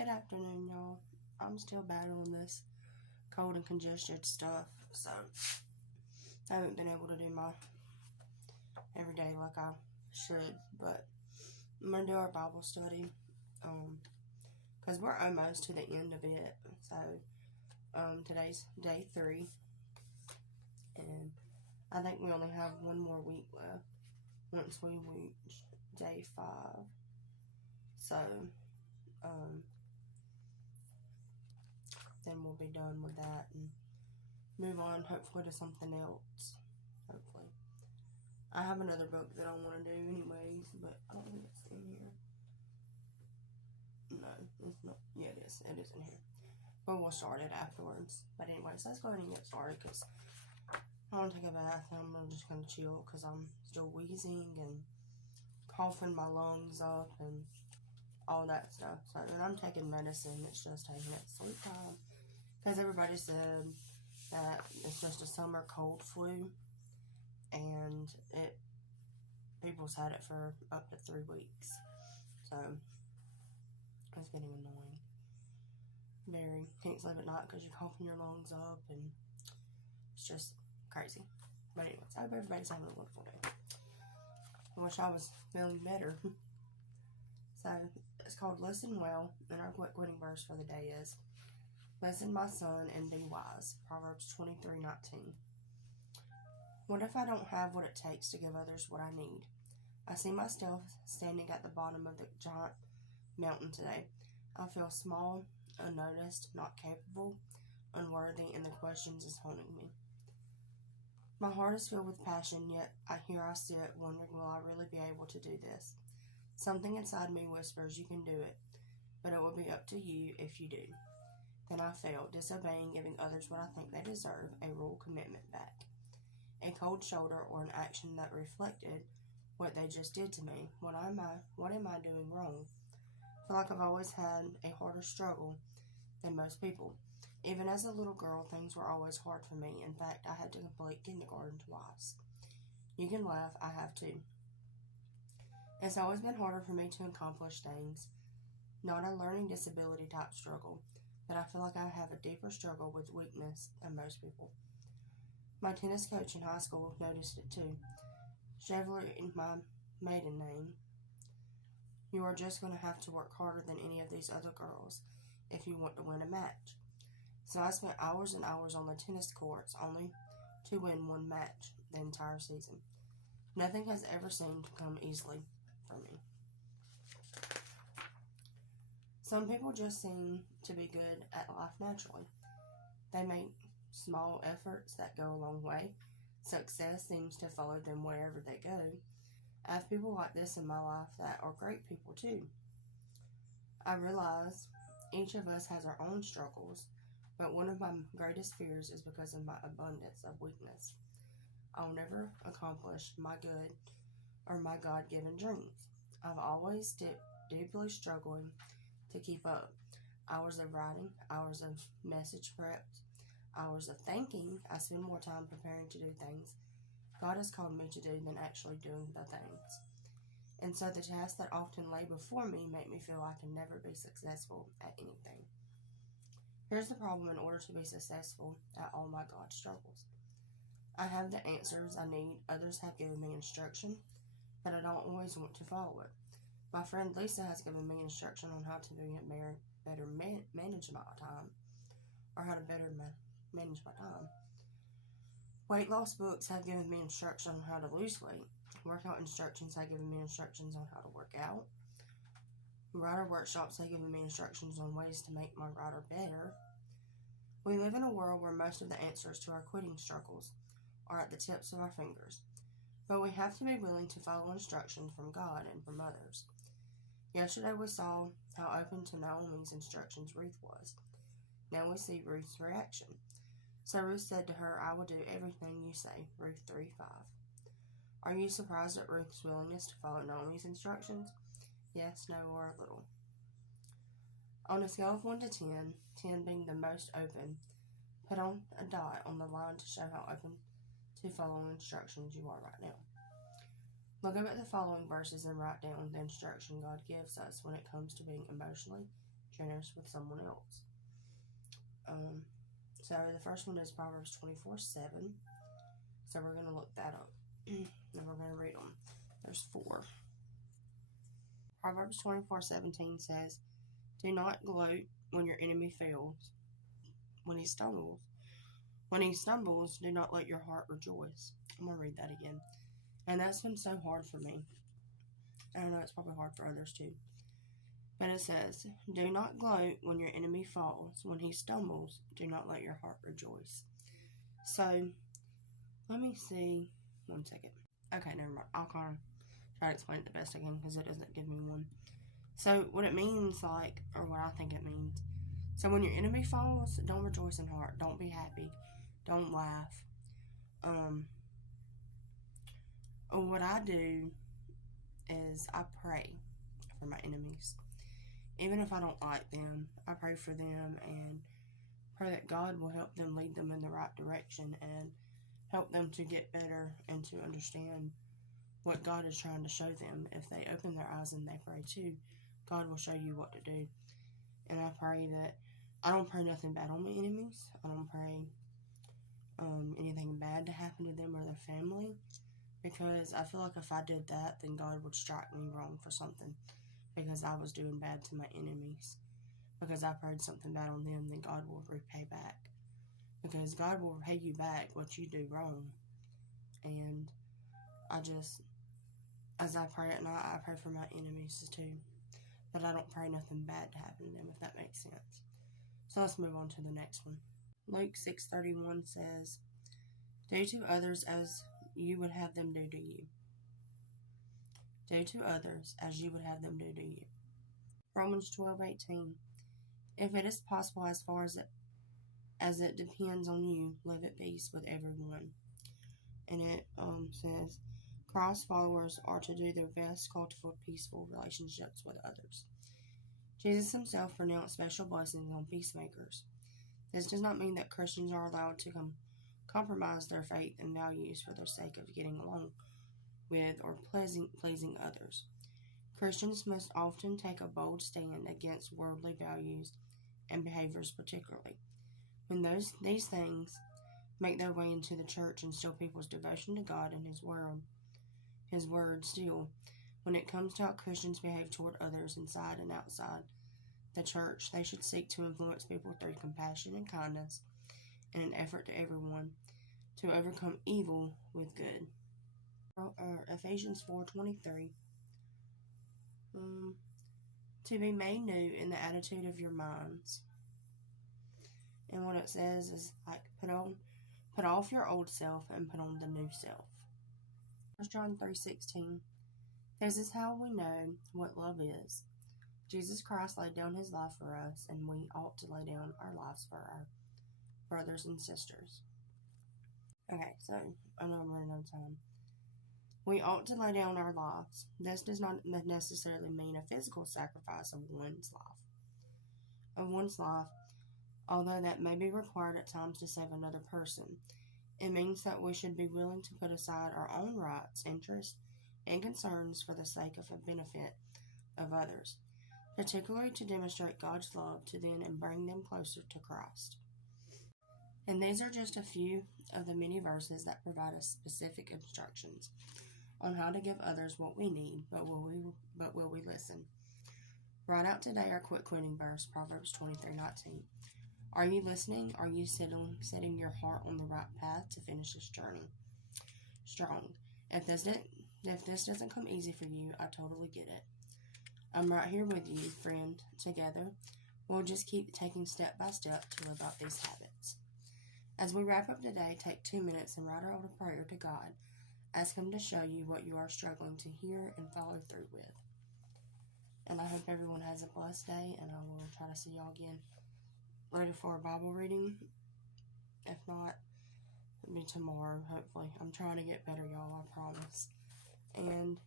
Good afternoon, y'all. I'm still battling this cold and congested stuff, so I haven't been able to do my everyday like I should, but I'm going to do our Bible study, because we're almost to the end of it, so, today's day 3, and I think we only have one more week left once we reach day 5, so, then we'll be done with that and move on hopefully to something else. Hopefully. I have another book that I want to do anyways, but I don't think it's in here. No, it's not. Yeah, it is. It is in here. But we'll start it afterwards. But anyways, let's go ahead and get started because I want to take a bath and I'm just going to chill because I'm still wheezing and coughing my lungs up and all that stuff. So, and I'm taking medicine. It's just taking it sleep time. Because everybody said that it's just a summer cold flu, and people's had it for up to 3 weeks, so it's getting annoying. Very. Can't sleep at night because you're coughing your lungs up, and it's just crazy. But anyways, I hope everybody's having a wonderful day. I wish I was feeling better. So, it's called Listen Well, and our quitting verse for the day is, Listen, my son, and be wise. Proverbs 23:19. What if I don't have what it takes to give others what I need? I see myself standing at the bottom of the giant mountain today. I feel small, unnoticed, not capable, unworthy, and the questions is haunting me. My heart is filled with passion, yet here I sit wondering, will I really be able to do this? Something inside me whispers, you can do it, but it will be up to you if you do. Then I failed, disobeying, giving others what I think they deserve, a rule commitment back. A cold shoulder or an action that reflected what they just did to me. What am I doing wrong? I feel like I've always had a harder struggle than most people. Even as a little girl, things were always hard for me. In fact, I had to complete kindergarten twice. You can laugh, I have too. It's always been harder for me to accomplish things. Not a learning disability type struggle, but I feel like I have a deeper struggle with weakness than most people. My tennis coach in high school noticed it too. Chevrolet is my maiden name. You are just going to have to work harder than any of these other girls if you want to win a match. So I spent hours and hours on the tennis courts only to win one match the entire season. Nothing has ever seemed to come easily for me. Some people just seem to be good at life naturally. They make small efforts that go a long way. Success seems to follow them wherever they go. I have people like this in my life that are great people too. I realize each of us has our own struggles, but one of my greatest fears is because of my abundance of weakness. I'll never accomplish my good or my God-given dreams. I've always deeply struggling to keep up. Hours of writing, hours of message prep, hours of thinking. I spend more time preparing to do things God has called me to do than actually doing the things. And so the tasks that often lay before me make me feel I can never be successful at anything. Here's the problem: in order to be successful at all my God struggles, I have the answers I need. Others have given me instruction, but I don't always want to follow it. My friend Lisa has given me instruction on how to better manage my time, or how to better manage my time. Weight loss books have given me instruction on how to lose weight. Workout instructions have given me instructions on how to work out. Writer workshops have given me instructions on ways to make my writer better. We live in a world where most of the answers to our quitting struggles are at the tips of our fingers, but we have to be willing to follow instructions from God and from others. Yesterday we saw how open to Naomi's instructions Ruth was. Now we see Ruth's reaction. So Ruth said to her, I will do everything you say. Ruth 3:5. Are you surprised at Ruth's willingness to follow Naomi's instructions? Yes, no, or a little. On a scale of 1 to 10, 10 being the most open, put on a dot on the line to show how open to following instructions you are right now. Look up at the following verses and write down the instruction God gives us when it comes to being emotionally generous with someone else. So the first one is Proverbs 24:7. So we're going to look that up. And we're going to read them. There's 4. Proverbs 24:17 says, "Do not gloat when your enemy fails, when he stumbles. When he stumbles, do not let your heart rejoice." I'm going to read that again. And that's been so hard for me. I know it's probably hard for others too. But it says, "Do not gloat when your enemy falls. When he stumbles, do not let your heart rejoice." So, let me see. One second. Okay, never mind. I'll kind of try to explain it the best I can because it doesn't give me one. So, what it means, like, or what I think it means. So, when your enemy falls, don't rejoice in heart. Don't be happy. Don't laugh. What I do is I pray for my enemies. Even if I don't like them, I pray for them and pray that God will help them, lead them in the right direction, and help them to get better and to understand what God is trying to show them. If they open their eyes and they pray too, God will show you what to do. And I pray that I don't pray nothing bad on my enemies. I don't pray anything bad to happen to them or their family, because I feel like if I did that, then God would strike me wrong for something, because I was doing bad to my enemies. Because I prayed something bad on them, then God will repay back. Because God will repay you back what you do wrong. And I just, as I pray at night, I pray for my enemies too. But I don't pray nothing bad to happen to them, if that makes sense. So let's move on to the next one. Luke 6:31 says, "Do to others as you would have them do to you. Do to others as you would have them do to you." Romans 12:18, "If it is possible, as far as it depends on you, live at peace with everyone." And it says, Christ followers are to do their best to cultivate peaceful relationships with others. Jesus himself pronounced special blessings on peacemakers. This does not mean that Christians are allowed to compromise their faith and values for the sake of getting along with or pleasing others. Christians must often take a bold stand against worldly values and behaviors, particularly when these things make their way into the church and steal people's devotion to God and His Word. Still, when it comes to how Christians behave toward others inside and outside the church, they should seek to influence people through compassion and kindness in an effort to overcome evil with good. Ephesians 4:23. To be made new in the attitude of your minds. And what it says is, like, put off your old self and put on the new self. 1 John 3:16. This is how we know what love is. Jesus Christ laid down his life for us, and we ought to lay down our lives for our brothers and sisters. Okay, so I know I'm running out of time. We ought to lay down our lives. This does not necessarily mean a physical sacrifice of one's life, although that may be required at times to save another person. It means that we should be willing to put aside our own rights, interests, and concerns for the sake of the benefit of others, particularly to demonstrate God's love to them and bring them closer to Christ. And these are just a few of the many verses that provide us specific instructions on how to give others what we need, but will we listen? Write out today our quitting verse, Proverbs 23:19. Are you listening? Are you setting your heart on the right path to finish this journey strong? If this doesn't come easy for you, I totally get it. I'm right here with you, friend. Together, we'll just keep taking step by step to live out these habits. As we wrap up today, take 2 minutes and write out a prayer to God. Ask Him to show you what you are struggling to hear and follow through with. And I hope everyone has a blessed day, and I will try to see y'all again later for a Bible reading. If not, it'll be tomorrow, hopefully. I'm trying to get better, y'all, I promise. And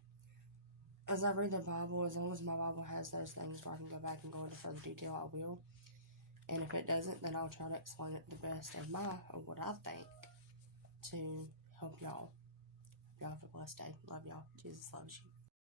as I read the Bible, as long as my Bible has those things where I can go back and go into further detail, I will. And if it doesn't, then I'll try to explain it the best of what I think to help y'all. Y'all have a blessed day. Love y'all. Jesus loves you.